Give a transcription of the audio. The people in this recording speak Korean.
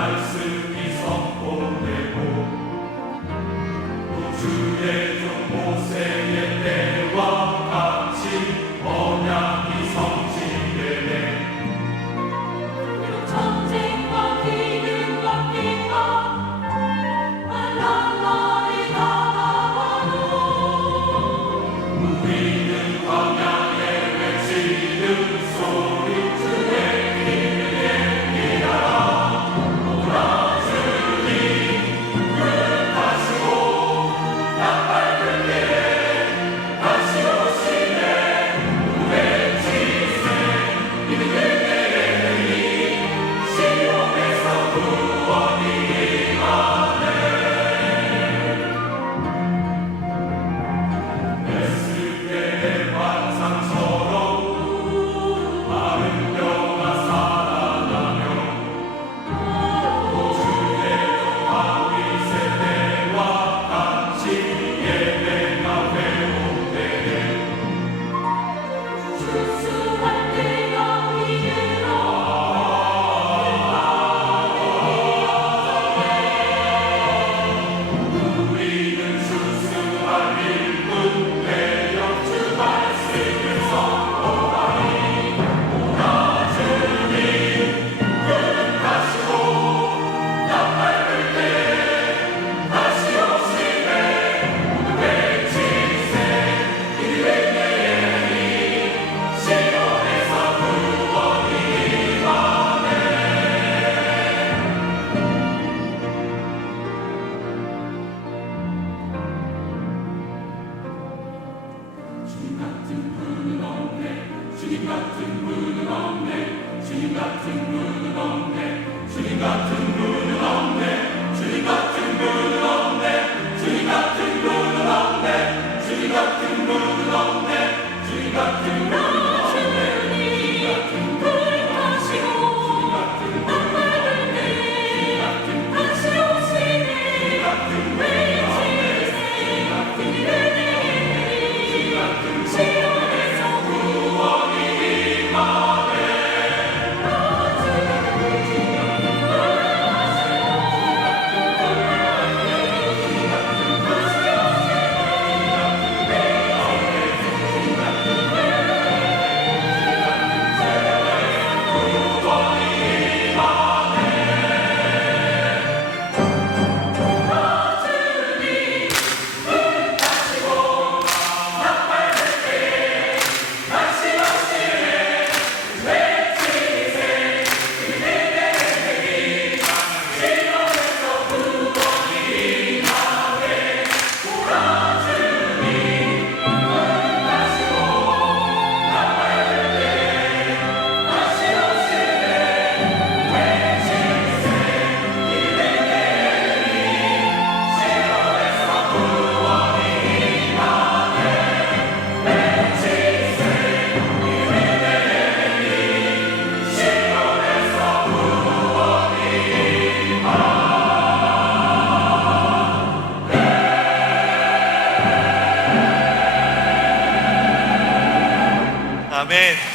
말씀이 선포되고 또 주의 종 모세의 때와 같이 언약이 성취되네. 주님 같은 분은 없네 주님 같은 분은 없네 주님 같은 Amen.